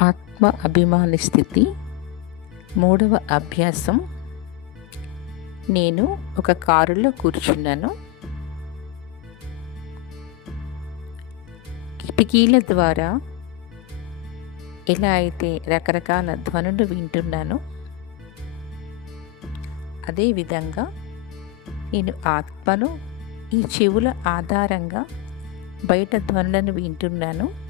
ఆత్మ అభిమాని స్థితి. మూడవ అభ్యాసం. నేను ఒక కారులో కూర్చున్నాను. కిటికీల ద్వారా ఎలా అయితే రకరకాల ధ్వనులు వింటున్నానో అదేవిధంగా నేను ఆత్మను ఈ చెవుల ఆధారంగా బయట ధ్వనులను వింటున్నాను.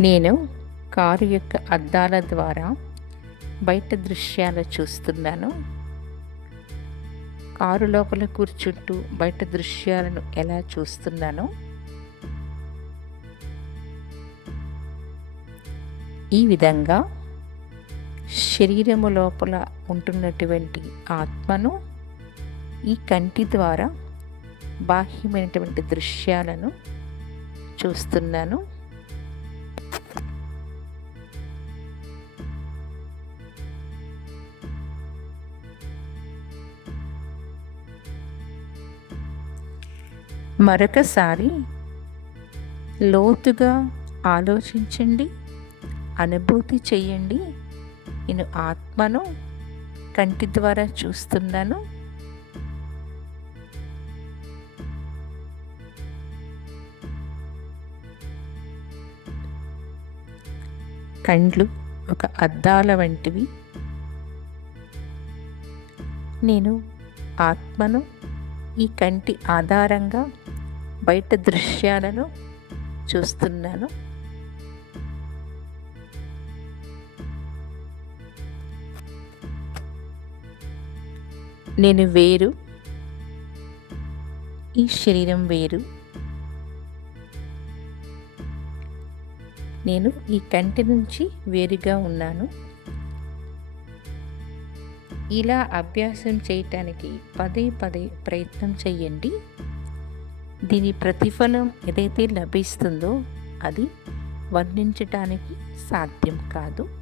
నేను కారు యొక్క అద్దాల ద్వారా బయట దృశ్యాలు చూస్తున్నాను. కారు లోపల కూర్చుంటూ బయట దృశ్యాలను ఎలా చూస్తున్నానో ఈ విధంగా శరీరము లోపల ఉంటున్నటువంటి ఆత్మను ఈ కంటి ద్వారా బాహ్యమైనటువంటి దృశ్యాలను చూస్తున్నాను. మరొకసారి లోతుగా ఆలోచించండి, అనుభూతి చెయ్యండి. నేను ఆత్మను కంటి ద్వారా చూస్తున్నాను. కండ్లు ఒక అద్దాల వంటివి. నేను ఆత్మను ఈ కంటి ఆధారంగా బయట దృశ్యాలను చూస్తున్నాను. నేను వేరు, ఈ శరీరం వేరు. నేను ఈ కంటి నుంచి వేరుగా ఉన్నాను. ఇలా అభ్యాసం చేయటానికి పదే పదే ప్రయత్నం చేయండి. దీని ప్రతిఫలం ఏదైతే లభిస్తుందో అది వర్ణించటానికి సాధ్యం కాదు.